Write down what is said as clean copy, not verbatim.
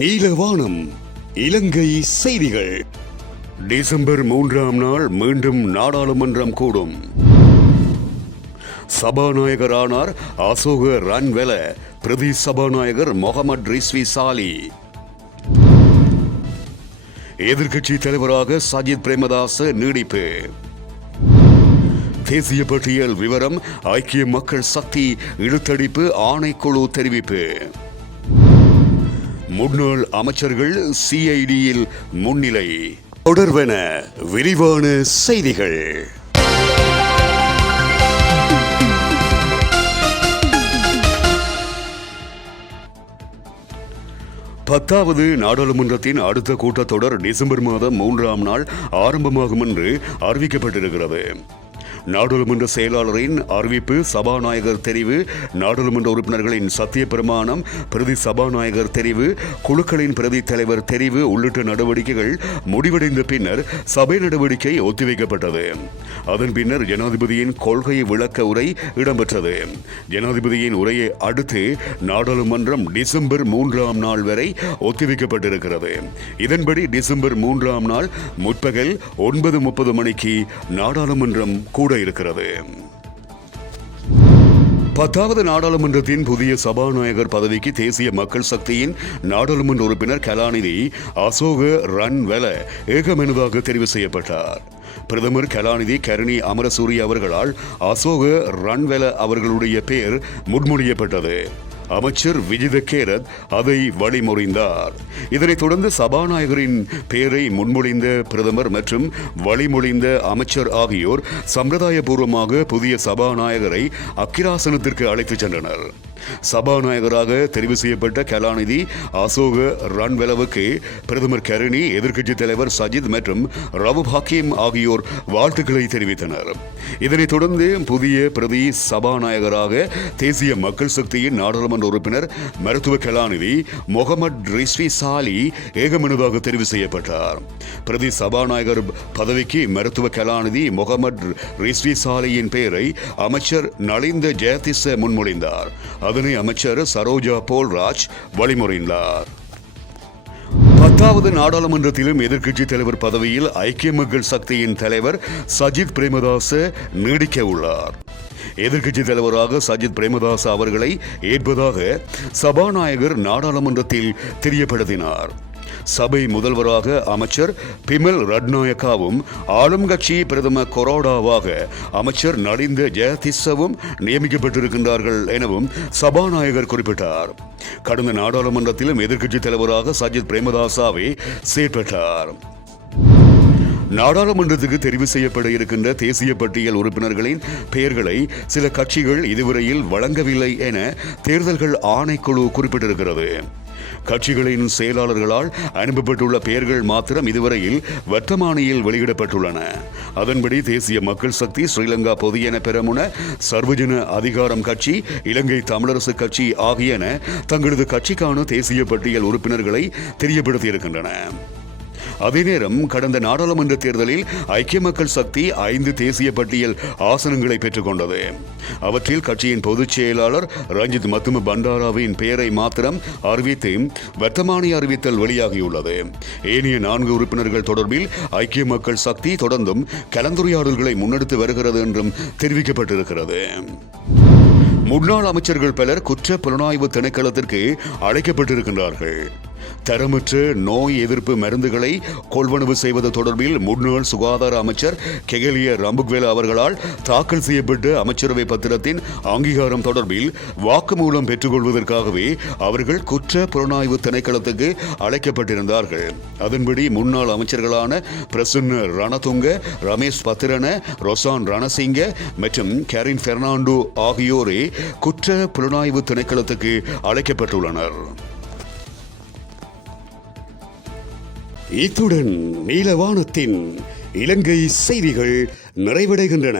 நீலவானம் இலங்கை செய்திகள். டிசம்பர் 3ஆம் நாள் மீண்டும் நாடாளுமன்றம் கூடும். சபாநாயகரானார் அசோக ரன்வெல, பிரதி சபாநாயகர் முகமது ரிஸ்வி சாலி. எதிர்க்கட்சி தலைவராக சஜித் பிரேமதாச நீடிப்பு. தேசிய பட்டியல் விவரம் ஐக்கிய மக்கள் சக்தி இழுத்தடிப்பு ஆணைக்குழு தெரிவிப்பு. முன்னாள் அமைச்சர்கள் சிஐடியில் முன்னிலை. தொடர்வன விரிவான செய்திகள். பத்தாவது நாடாளுமன்றத்தின் அடுத்த கூட்டத்தொடர் டிசம்பர் மாதம் 3ஆம் நாள் ஆரம்பமாகும் என்று அறிவிக்கப்பட்டிருக்கிறது. நாடாளுமன்ற செயலாளரின் அறிவிப்பு, சபாநாயகர் தெரிவு, நாடாளுமன்ற உறுப்பினர்களின் சத்திய பிரமாணம், பிரதி சபாநாயகர் தெரிவு, குழுக்களின் பிரதி தலைவர் தெரிவு உள்ளிட்ட நடவடிக்கைகள் முடிவடைந்த பின்னர் சபை நடவடிக்கை ஒத்திவைக்கப்பட்டது. அதன் பின்னர் ஜனாதிபதியின் கொள்கை விளக்க உரை இடம்பெற்றது. ஜனாதிபதியின் உரையை அடுத்து நாடாளுமன்றம் டிசம்பர் 3ஆம் நாள் வரை ஒத்திவைக்கப்பட்டிருக்கிறது. இதன்படி டிசம்பர் 3ஆம் நாள் முற்பகல் 9:30 மணிக்கு நாடாளுமன்றம் கூட இருக்கிறது. 10வது நாடாளுமன்றத்தின் புதிய சபாநாயகர் பதவிக்கு தேசிய மக்கள் சக்தியின் நாடாளுமன்ற உறுப்பினர் கலாநிதி அசோக ரன்வெல ஏகமனதாக தெரிவு செய்யப்பட்டார். பிரதமர் கலாநிதி கருணி அமரசூரிய அவர்களால் அசோக ரன்வெல அவர்களுடைய பெயர் முன்மொழியப்பட்டது. அமைச்சர் விஜித கேரத் அதை வழிமொழிந்தார். இதனைத் தொடர்ந்து சபாநாயகரின் பெயரை முன்மொழிந்த பிரதமர் மற்றும் வழிமொழிந்த அமைச்சர் ஆகியோர் சம்பிரதாயபூர்வமாக புதிய சபாநாயகரை அக்கிராசனத்திற்கு அழைத்துச் சென்றனர். சபாநாயகராக தெரிவு செய்யப்பட்ட கலாநிதி அசோக ரன்வெலவுக்கு பிரதமர் கருணி, எதிர்க்கட்சித் தலைவர் சஜித் மற்றும் ரவூப் ஹக்கீம் ஆகியோர் வாழ்த்துக்களை தெரிவித்தனர். இதனைத் தொடர்ந்து புதிய பிரதி சபாநாயகராக தேசிய மக்கள் சக்தியின் நாடாளுமன்ற உறுப்பினர் மருத்துவ கலாநிதி முகமது ரிஸ்வி சாலி ஏகமனதாக தெரிவு செய்யப்பட்டார். பிரதி சபாநாயகர் பதவிக்கு மருத்துவ கலாநிதி முகமது ரிஸ்வி சாலியின் பெயரை அமைச்சர் நலிந்த ஜெயதிச முன்மொழிந்தார். அதனை அமைச்சர் சரோஜா போல்ராஜ் வழிமொழிந்தார். 10வது நாடாளுமன்றத்திலும் எதிர்க்கட்சி தலைவர் பதவியில் ஐக்கிய மக்கள் சக்தியின் தலைவர் சஜித் பிரேமதாச நீடிக்க உள்ளார். எதிர்க்கட்சி தலைவராக சஜித் பிரேமதாச அவர்களை ஏற்பதாக சபாநாயகர் நாடாளுமன்றத்தில் தெரியப்படுத்தினார். சபை முதல்வராக அமைச்சர் பிமல் ரட்நாயக்காவும், ஆளும் கட்சி பிரதம கொரோடாவாக அமைச்சர் நலிந்த ஜெயதிசவும் நியமிக்கப்பட்டிருக்கின்றார்கள் எனவும் சபாநாயகர் குறிப்பிட்டார். கடந்த நாடாளுமன்றத்திலும் எதிர்க்கட்சி தலைவராக சஜித் பிரேமதாசாவே செயற்பட்டார். நாடாளுமன்றத்துக்கு தெரிவு செய்யப்பட இருக்கின்ற தேசிய பட்டியல் உறுப்பினர்களின் பெயர்களை சில கட்சிகள் இதுவரையில் வழங்கவில்லை என தேர்தல்கள் ஆணைக்குழு குறிப்பிட்டிருக்கிறது. கட்சிகளின் செயலாளர்களால் அனுப்பப்பட்டுள்ள பெயர்கள் மாத்திரம் இதுவரையில் வர்த்தமானியில் வெளியிடப்பட்டுள்ளன. அதன்படி தேசிய மக்கள் சக்தி, ஸ்ரீலங்கா பொதுஜன பெரமுன, சர்வஜன அதிகாரம் கட்சி, இலங்கை தமிழரசு கட்சி ஆகியன தங்களது கட்சிக்கான தேசிய பட்டியல் உறுப்பினர்களை தெரியப்படுத்தியிருக்கின்றன. அதே நேரம் கடந்த நாடாளுமன்ற தேர்தலில் ஐக்கிய மக்கள் சக்தி 5 தேசிய பட்டியல் ஆசனங்களை பெற்றுக் கொண்டது. அவற்றில் கட்சியின் பொதுச் செயலாளர் ரஞ்சித் மத்தும பண்டாராவின் பெயரை மாத்திரம் அறிவித்து வர்த்தமானி அறிவித்தல் வெளியாகியுள்ளது. ஏனைய 4 உறுப்பினர்கள் தொடர்பில் ஐக்கிய மக்கள் சக்தி தொடர்ந்தும் கலந்துரையாடல்களை முன்னெடுத்து வருகிறது என்றும் தெரிவிக்கப்பட்டிருக்கிறது. முன்னாள் அமைச்சர்கள் பலர் குற்ற புலனாய்வு திணைக்களத்திற்கு அழைக்கப்பட்டிருக்கின்றார்கள். தரமற்ற நோய் எதிர்ப்பு மருந்துகளை கொள்வனவு செய்வது தொடர்பில் முன்னாள் சுகாதார அமைச்சர் கெகலிய ரம்புக்வேல அவர்களால் தாக்கல் செய்யப்பட்ட அமைச்சரவை பத்திரத்தின் அங்கீகாரம் தொடர்பில் வாக்குமூலம் பெற்றுக்கொள்வதற்காகவே அவர்கள் குற்ற புலனாய்வு திணைக்களத்துக்கு அழைக்கப்பட்டிருந்தார்கள். அதன்படி முன்னாள் அமைச்சர்களான பிரசன்ன ரணதுங்க, ரமேஷ் பத்திரன, ரொசான் ரணசிங்க மற்றும் கரின் பெர்னாண்டோ ஆகியோரே குற்ற புலனாய்வு திணைக்களத்துக்கு அழைக்கப்பட்டுள்ளனர். இத்துடன் நீலவானத்தின் இலங்கை செய்திகள் நிறைவடைகின்றன.